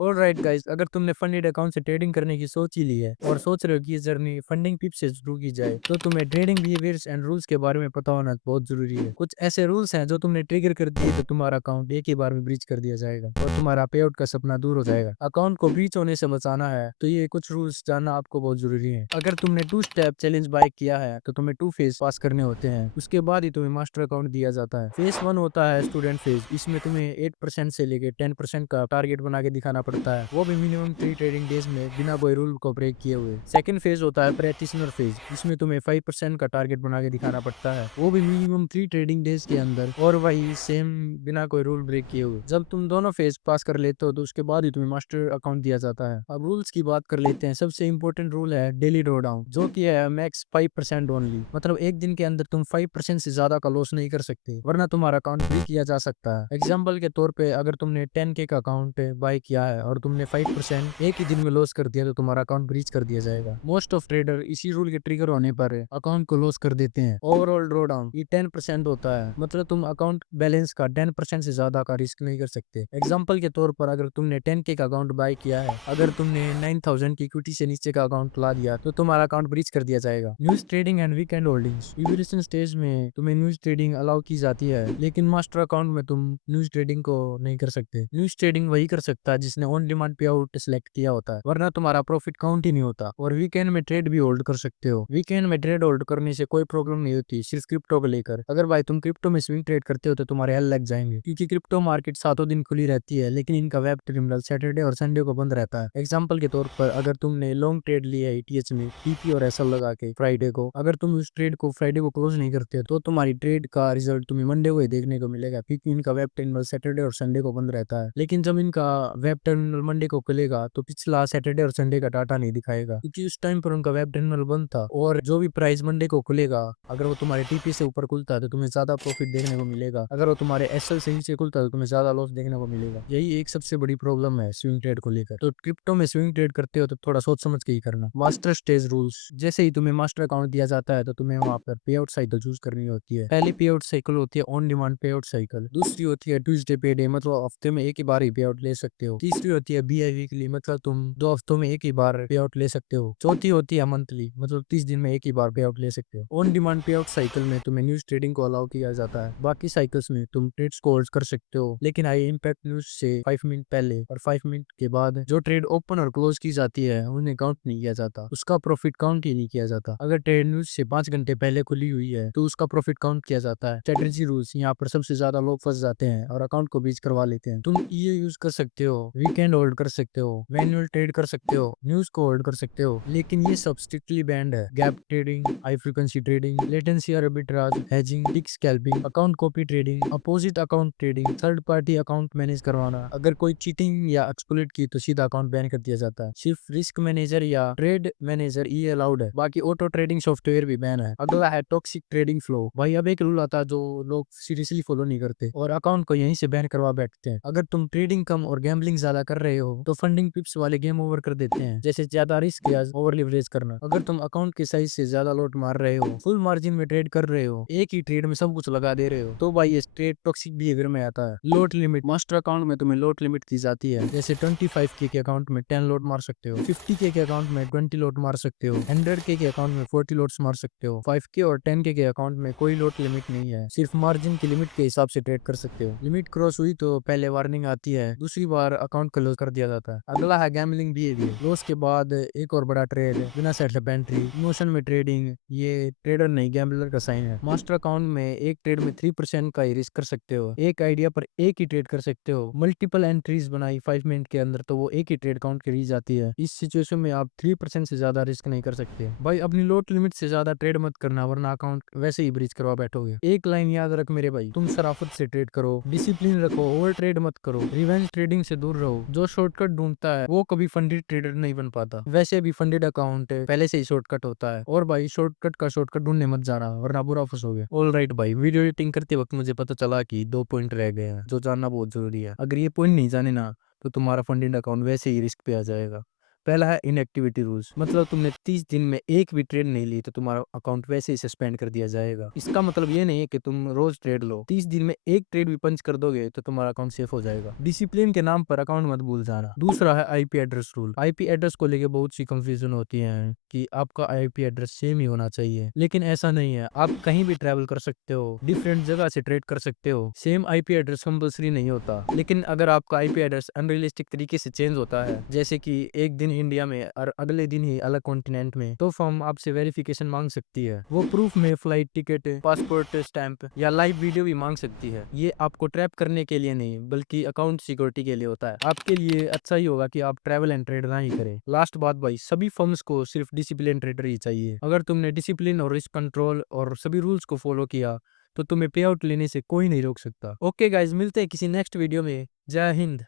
Alright guys, अगर तुमने funded account से ट्रेडिंग करने की सोच ही ली है और सोच रहे हो कि ये जर्नी फंडिंग टिप से शुरू की जाए, तो तुम्हें ट्रेडिंग बिहेवियर्स एंड रूल्स के बारे में पता होना बहुत जरूरी है। कुछ ऐसे रूल्स हैं जो तुमने ट्रिगर कर दिए तो तुम्हारा अकाउंट एक ही बार में ब्रीच कर दिया जाएगा और तुम्हारा पे आउट का सपना दूर हो जाएगा। अकाउंट को ब्रीच होने से बचाना है तो ये कुछ रूल्स जानना आपको बहुत जरूरी है। अगर तुमने 2 स्टेप चैलेंज बाय किया है तो तुम्हें 2 फेज पास करने होते हैं, उसके बाद ही तुम्हें मास्टर अकाउंट दिया जाता है। फेज 1 होता है स्टूडेंट फेज। इसमें तुम्हें 8% से लेके 10% का टारगेट बना के दिखाना पड़ता है, वो भी मिनिमम 3 ट्रेडिंग डेज में बिना कोई रूल को ब्रेक किए हुए। सेकंड फेज होता है प्रैक्टिशनर फेज। इसमें तुम्हें 5% का टारगेट बना के दिखाना पड़ता है, वो भी मिनिमम 3 ट्रेडिंग डेज के अंदर, और वही सेम बिना कोई रूल ब्रेक किए हुए। जब तुम दोनों फेज पास कर लेते हो तो उसके बाद ही तुम्हें मास्टर अकाउंट दिया जाता है। अब रूल्स की बात कर लेते हैं। सबसे इंपॉर्टेंट रूल है डेली ड्रॉ डाउन, जो कि है मैक्स 5% ओनली। मतलब एक दिन के अंदर तुम 5% से ज्यादा का लॉस नहीं कर सकते, वरना तुम्हारा अकाउंट फ्री किया जा सकता है। एग्जाम्पल के तौर पे, अगर तुमने 10K का अकाउंट बाय किया है और तुमने 5% एक ही दिन में लॉस कर दिया तो तुम्हारा अकाउंट ब्रीच कर दिया जाएगा। मोस्ट ऑफ ट्रेडर इसी रूल के ट्रिगर होने पर अकाउंट को लॉस कर देते हैं। ओवरऑल ड्रॉ डाउन ये 10% होता है, मतलब तुम अकाउंट बैलेंस का 10% से ज्यादा का रिस्क नहीं कर सकते। एग्जाम्पल के तौर पर, अगर तुमने 10K का अकाउंट बाय किया है, अगर तुमने 9000 की इक्विटी से नीचे का अकाउंट ला दिया तो तुम्हारा अकाउंट ब्रीच कर दिया जाएगा। News trading and weekend holdings. Evolution stage में तुम्हें न्यूज ट्रेडिंग अलाउ की जाती है, लेकिन मास्टर अकाउंट में तुम न्यूज ट्रेडिंग को नहीं कर सकते। न्यूज ट्रेडिंग वही कर सकता है जिसने ऑन डिमांड पे आउट सिलेक्ट किया होता है, वरना तुम्हारा प्रॉफिट काउंट ही नहीं होता। और वीकेंड में ट्रेड भी होल्ड कर सकते हो। वीकेंड में ट्रेड होल्ड करने से कोई प्रॉब्लम नहीं होती, सिर्फ क्रिप्टो को लेकर। अगर भाई तुम क्रिप्टो में स्विंग ट्रेड करते हो तो तुम्हारे हल लग जाएंगे, क्योंकि क्रिप्टो मार्केट 7 दिन खुली रहती है, लेकिन इनका वेब टर्मिनल सैटरडे और संडे को बंद रहता है। एग्जाम्पल के तौर पर, अगर तुमने लॉन्ग ट्रेड लिया है ईटीएच में टीपी और एसएल लगा के फ्राइडे को, अगर तुम उस ट्रेड को फ्राइडे को क्लोज नहीं करते तो तुम्हारी ट्रेड का रिजल्ट तुम्हें मंडे को ही देखने को मिलेगा, क्योंकि इनका वेब टर्मिनल सैटरडे और संडे को बंद रहता है। लेकिन जब इनका वेब टर्मिनल मंडे को खुलेगा तो पिछला सैटरडे और संडे का डाटा नहीं दिखाएगा, क्योंकि उस टाइम पर उनका वेब टर्मिनल बंद था। और जो भी प्राइस मंडे को खुलेगा, अगर वो तुम्हारे टीपी से ऊपर खुलता है तो तुम्हें ज्यादा प्रॉफिट देखने को मिलेगा, अगर वो तुम्हारे एसएल से नीचे खुलता है तो तुम्हें ज्यादा लॉस देखने को मिलेगा। यही एक सबसे बड़ी प्रॉब्लम है स्विंग ट्रेड को लेकर। तो क्रिप्टो में स्विंग ट्रेड करते हो तो थोड़ा सोच समझ के ही करना। Master stage rules. जैसे ही तुम्हें मास्टर अकाउंट दिया जाता है तो तुम्हें वहां पर पे आउट साइकिल चूज करनी होती है। पहली पे आउट साइकिल होती है ऑन डिमांड पे आउट साइकिल। दूसरी होती है ट्यूसडे पे डे, मतलब हफ्ते में एक ही बार ही पे आउट ले सकते हो। तीसरी होती है बीआई वीकली, मतलब तुम 2 हफ्तों में एक ही बार पे आउट ले सकते हो। चौथी होती है मंथली, मतलब 30 दिन में एक ही बार पे आउट ले सकते हो। ऑन डिमांड पे आउट साइकिल में तुम्हें न्यूज ट्रेडिंग को अलाउ किया जाता है। बाकी साइकिल्स में तुम ट्रेड्स को होल्ड कर सकते हो, लेकिन हाई इम्पैक्ट न्यूज से 5 मिनट पहले और 5 मिनट के बाद जो ट्रेड ओपन और क्लोज की जाती है उन्हें काउंट नहीं किया जाता, उसका प्रॉफिट काउंट ही नहीं किया जाता। अगर ट्रेड न्यूज से 5 घंटे पहले खुली हुई है तो उसका प्रॉफिट काउंट किया जाता है। Strategy rules. यहाँ पर सबसे ज्यादा लोग फंस जाते हैं और अकाउंट को बीच करवा लेते हैं। तुम ये यूज कर सकते हो, वीकेंड होल्ड कर सकते हो, मैनुअल ट्रेड कर सकते हो, न्यूज को होल्ड कर सकते हो, लेकिन ये सब स्ट्रिक्टली बैंड है। Gap trading, high frequency trading, latency और arbitrage, hedging, tick scalping, account copy trading, opposite account trading, third party account manage करवाना। अगर कोई चीटिंग या एक्सप्लॉइट की तो सीधा अकाउंट बैन कर दिया जाता है। सिर्फ रिस्क मैनेजर या ट्रेड मैनेजर ये अलाउड है, बाकी ऑटो ट्रेडिंग सॉफ्टवेयर भी बैन है। अगला है टॉक्सिक ट्रेडिंग फ्लो। भाई अब एक रूल आता है जो लोग सीरियसली फॉलो नहीं करते और अकाउंट को यहीं से बैन करवा बैठते हैं। अगर तुम ट्रेडिंग कम और गैम्बलिंग ज्यादा कर रहे हो तो फंडिंग पिप्स वाले गेम ओवर कर देते हैं, जैसे ज्यादा रिस्क या ओवर लिवरेज करना। अगर तुम अकाउंट के साइज से ज्यादा लॉट मार रहे हो, फुल मार्जिन में ट्रेड कर रहे हो, एक ही ट्रेड में सब कुछ लगा दे रहे हो, तो भाई ये ट्रेड टॉक्सिक बिहेवियर में आता है। Lot limit. मास्टर अकाउंट में तुम्हें लॉट लिमिट दी जाती है, जैसे 25K के अकाउंट में 10 लॉट मार सकते हो, 50K के अकाउंट में 20 लॉट मार सकते हो, 100K के अकाउंट में 40 लॉट्स मार सकते हो। 5K और 10K के अकाउंट में कोई लॉट लिमिट नहीं है, सिर्फ मार्जिन की लिमिट के हिसाब से ट्रेड कर सकते हो। लिमिट क्रॉस हुई तो पहले वार्निंग आती है, दूसरी बार अकाउंट क्लोज कर दिया जाता है। अगला है गैम्बलिंग बिहेवियर। लॉस के बाद एक और बड़ा ट्रेड, बिना सेटअप एंट्री, इमोशन में ट्रेडिंग, ये ट्रेडर नहीं गैम्बलर का साइन है। मास्टर अकाउंट में एक ट्रेड में 3% का ही रिस्क कर सकते हो, एक आइडिया पर एक ही ट्रेड कर सकते हो। मल्टीपल एंट्रीज बनाई 5 मिनट के अंदर तो वो एक ही ट्रेड काउंट करी जाती है। इस सिचुएशन में आप 3% से ज्यादा रिस्क नहीं कर सकते। भाई अपनी लोट लिमिट से ज्यादा ट्रेड मत करना, वरना अकाउंट वैसे ही ब्रीच करवा बैठोगे। एक लाइन याद रख मेरे भाई, तुम शराफत से ट्रेड करो, डिसिप्लिन रखो, ओवर ट्रेड मत करो, रिवेंज ट्रेडिंग से दूर रहो। जो शॉर्टकट ढूंढता है वो कभी फंडेड ट्रेडर नहीं बन पाता। वैसे भी फंडेड अकाउंट पहले से ही शॉर्टकट होता है, और भाई शॉर्टकट का शॉर्टकट ढूंढने मत जाना, वरना बुरा फंसोगे। ऑल राइट भाई, वीडियो एडिटिंग करते वक्त मुझे पता चला कि 2 पॉइंट रह गए हैं जो जानना बहुत जरूरी है। अगर ये पॉइंट नहीं जाने ना तो तुम्हारा फंडेड अकाउंट वैसे ही रिस्क पे आ जाएगा। पहला है इनएक्टिविटी रूल्स, मतलब तुमने 30 दिन में एक भी ट्रेड नहीं ली तो तुम्हारा अकाउंट वैसे ही सस्पेंड कर दिया जाएगा। इसका मतलब ये नहीं है कि तुम रोज ट्रेड लो, 30 दिन में एक ट्रेड भी पंच कर दोगे तो तुम्हारा अकाउंट सेफ हो जाएगा। डिसिप्लिन के नाम पर अकाउंट मत भूल जाना। दूसरा है IP address rule. IP address को लेके बहुत सी कंफ्यूजन होती है कि आपका आईपी एड्रेस सेम ही होना चाहिए, लेकिन ऐसा नहीं है। आप कहीं भी ट्रैवल कर सकते हो, डिफरेंट जगह से ट्रेड कर सकते हो। सेम आईपी एड्रेस कंपल्सरी नहीं होता, लेकिन अगर आपका आईपी एड्रेस अनरियलिस्टिक तरीके से चेंज होता है, जैसे कि एक दिन इंडिया में और अगले दिन ही अलग कॉन्टिनेंट में, तो फर्म आपसे वेरिफिकेशन मांग सकती है। वो प्रूफ में फ्लाइट टिकट, पासपोर्ट स्टैंप या लाइव वीडियो भी मांग सकती है। ये आपको ट्रैप करने के लिए नहीं बल्कि अकाउंट सिक्योरिटी के लिए होता है। आपके लिए अच्छा ही होगा कि आप ट्रैवल एंड ट्रेड ना ही करें। लास्ट बात भाई, सभी फर्म्स को सिर्फ डिसिप्लिन ट्रेडर ही चाहिए। अगर तुमने डिसिप्लिन और रिस्क कंट्रोल और सभी रूल्स को फॉलो किया तो तुम्हें पे आउट लेने से कोई नहीं रोक सकता। ओके गाइज, मिलते हैं किसी नेक्स्ट वीडियो में। जय हिंद।